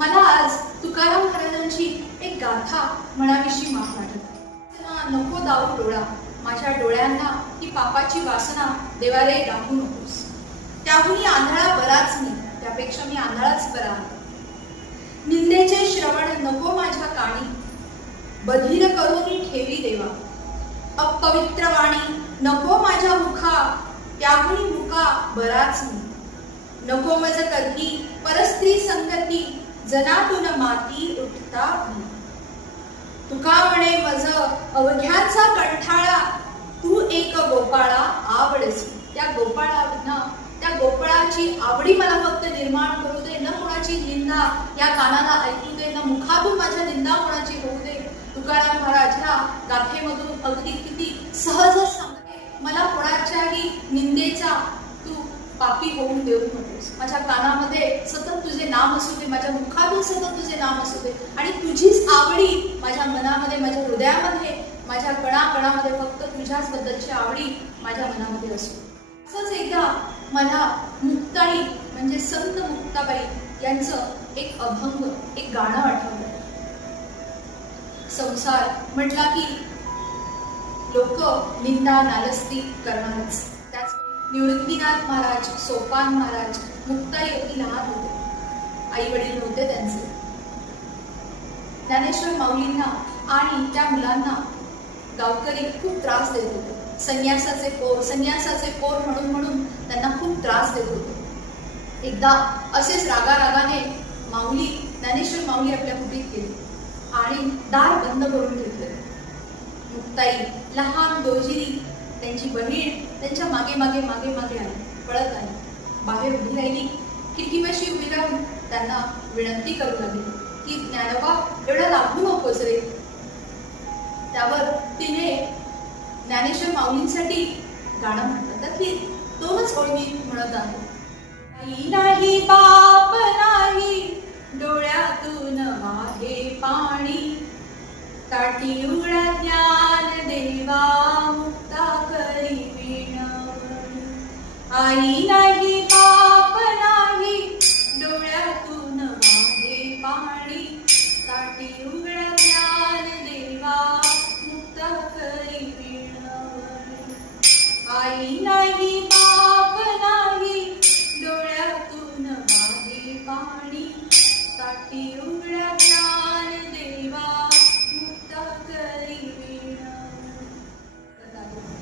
मला आज तुकाराम महाराजांची एक गाथा म्हणावीशी माफ वाटत आहे. नको दाऊ डोळा, माझ्या डोळ्यांना ही पापाची वासना देवारे दाखवू नकोस. त्याहून आंधळा बराच मी, त्यापेक्षा मी आंधळाच बरा. निंदेचे श्रवण नको माझ्या कानी, बधीर करून ठेवी देवा. अपवित्र वाणी नको माझ्या मुखा, त्याहून मुका बराच मी. नको मज कधी परस्त्री संगती, जनातून माती उठता मी. तुका म्हणे मज अवघ्याचा कंठाळा, तू एक गोपाळा आवडसी. त्या गोपाळाची आवडी मला फक्त निर्माण करू दे. न कोणाची निंदा या कानाला ऐकू दे, न मुखातून माझ्या निंदा कोणाची होऊ दे. तुकाराम महाराज ह्या गाथेमधून अगदी किती सहज सांगते, मला कोणाच्याही निंदेचा तू पापी होऊन देऊ नकोस. माझ्या कानामध्ये सतत तुझे नाम असू दे, माझ्या मुखातून सतत तुझे नाम असू दे, आणि तुझीच आवडी माझ्या मनामध्ये, माझ्या हृदयामध्ये, माझ्या कणाकणामध्ये फक्त तुझ्याच बद्दलची आवडी माझ्या मनामध्ये असू. असंच एकदा मला मुक्ताई म्हणजे संत मुक्ताबाई यांचं एक अभंग, एक गाणं आठवलं. संसार म्हटला की लोक निंदा नालस्ती करणारच. त्याच निवृत्तीनाथ महाराज, सोपान महाराज, मुक्ताई अगदी लहान होते, आई वडील नव्हते त्यांचे. ज्ञानेश्वर माऊलींना आणि त्या मुलांना गावकरी खूप त्रास देत होते. संन्यासाचे पोर म्हणून त्यांना खूप त्रास देत होते. एकदा असेच रागारागाने ज्ञानेश्वर माऊली आपल्या कुटीत गेले आणि दार बंद करून घेतले. मुक्ताई लहान दोजिरी, त्यांची बहीण त्यांच्या मागे मागे मागे मागे आली, पळत आली, बाहेर उभी राहिली. खिडकीपाशी उभी राहून त्यांना विनंती करू लागली की ज्ञानोबा, एवढा लागू नकोस रे. त्यावर तिने ज्ञानेश्वर माऊलींसाठी गाणं म्हटलं. त्यातली 2च ओळी म्हणत आहे. आई नाही बाप नाही, डोळ्यातून वाहे पाणी, काठी उघडा ज्ञान देवा, मुक्ता करी विणवणी. आई नाही बाप नाही, डोळ्यातून वाहे पाणी, काठी उघडा ज्ञान देवा, मुक्ता करी विणवणी. आई नाही बाप नाही, डोळ्यातून वाहे पाणी, काठी उघडा ज्ञान देवा, मुक्ता करी विणवणी.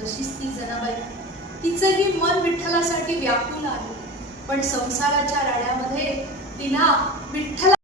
तशीच ती जनाबाई, तिचंही मन विठ्ठलासाठी व्याकुल आहे, पण संसाराच्या राड्यामध्ये तिला विठ्ठला